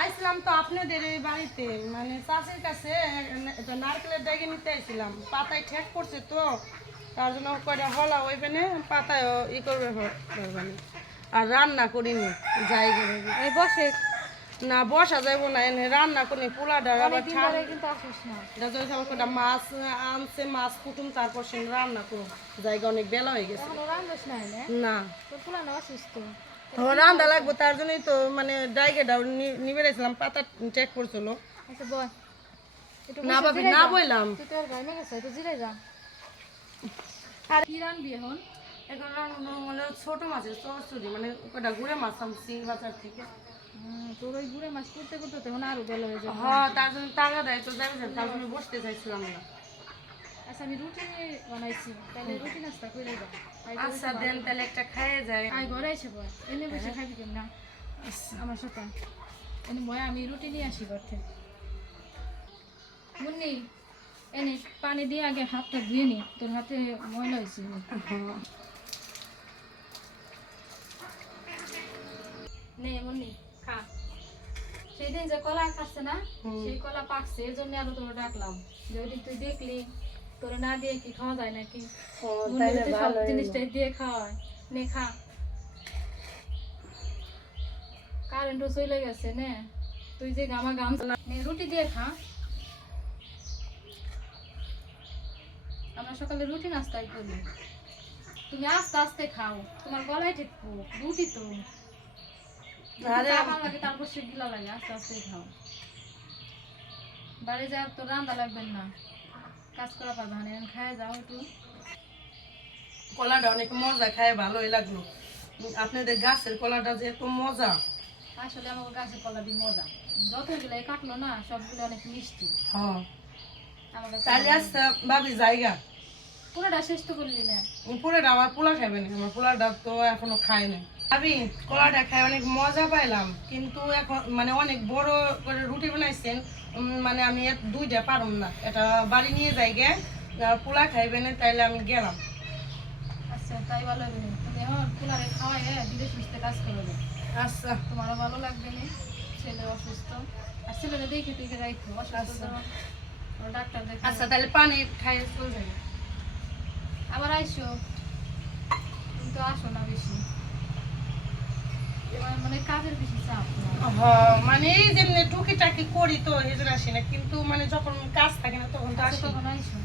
আইছিলাম তো আপনাদের এই বাড়িতে, মানে চাষের কাছে একটা নারকেলের ডেকে নিতে আইছিলাম। পাতায় ঠেক পড়ছে তো, তার জন্য কয়টা হলা ওইখানে পাতায় ই করবে পারবানি। আর রান্না করিনি যাই এই বসে না, বসা যাবো না, এনে রান্না করি পোলাটা আবার কিন্তু আসিস না। কটা মাছ আনছে, মাছ কুটুম, তারপর সে রান্না করো। জায়গা অনেক বেলা হয়ে গেছে। রান্দাস না না তোর পোলা না অসুস্থ, রান্না লাগবো, তার জন্যই তো মানে ডাইগেটা নিবে রেছিলাম, পাতা চেক করছিল। আচ্ছা বল না ভাবি, না বললাম তুই তোর গায়ে গেছে তো জিরে যা। আর কি রান্নবি এখন? এখন রান্না মানে ছোট মাছের চচ্চড়ি, মানে কটা গুঁড়ে মাছ আনছি বাজার থেকে। তোর ওই গুঁড়ে মাছ করতে করতে তখন আরো বেলা হয়ে যাবে। হ্যাঁ, তার জন্য টাকা দেয় তো যাবে, তার জন্য বসতে চাইছিলাম না। আচ্ছা আমি রুটি বানাইছি, তাহলে রুটি নাস্তা করে যা। আচ্ছা দেন, তাহলে একটা খাইয়ে যায়। আয় ঘরে এসে বয়, এনে বসে খাবি কেমন না আমার সাথে। এনে বয়, আমি রুটি নিয়ে আসি ঘর থেকে। মুন্নি এনে পানি দিয়ে আগে হাতটা ধুয়ে নি, তোর হাতে ময়লা হয়েছে। নে মুন্নি খা। সেদিন যে কলা খাচ্ছে না, সেই কলা পাকছে, এর জন্য আরো তোর ডাকলাম যে ওইদিন তুই দেখলি তোরে না দিয়ে কি খাওয়া যায় নাকি। সব জিনিসটাই দিয়ে খাওয়ায়। নে খা। কারেন্টও চলে গেছে নে, তুই যে গামা গাম নে, রুটি দিয়ে খা। আমরা সকালে রুটি নাস্তাই করি, তুমি আস্তে আস্তে খাও, তোমার গলায় ঠেকবো। রুটি তো আমার লাগে, তারপর সে গিলা লাগে, আস্তে আস্তে খাও। বাড়ি যা তো রান্না লাগবেন না, কাজ করা পারবে না, খায় যাও একটু। কলাটা অনেক মজা, খায় ভালোই লাগলো। আপনাদের গাছের কলাটা যে এত মজা। আসলে আমার গাছের কলা দিয়ে মজা, যতগুলো কাটলো না সবগুলো অনেক মিষ্টি। হ্যাঁ, আমার কাছে তাহলে আসতে ভাবি জায়গা পুরোটা শেষ তো করলি না। পুরোটা আমার পোলা খাইবে না, আমার পোলাটা তো এখনো খায় না। ভাবি কলাটা খাই অনেক মজা পাইলাম, কিন্তু এখন মানে অনেক বড় করে রুটি বানাইছেন, মানে আমি দুইটা পারুম না, এটা বাড়ি নিয়ে যাই গে, পোলা খাইবে না, তাইলে আমি গেলাম। আচ্ছা তাই ভালো হবে না, তুমি এখন পুনারে খাওয়াই ধীরে সুস্থে কাজ করবে। আচ্ছা, তোমারও ভালো লাগবে না, ছেলে অসুস্থ, আর ছেলেটা দেখে দেখে রাখো অসুস্থ, ডাক্তার দেখো। আচ্ছা তাহলে পানি খাই চলে যাবে। আবার আইসো, কিন্তু আসো না বেশি, মানে কাজের বেশি চাপ। মানে যেমনি টুকিটাকি করি তো এই জন্য আসি না, কিন্তু মানে যখন কাজ থাকে না তখন তো আসি। তখন আইসো।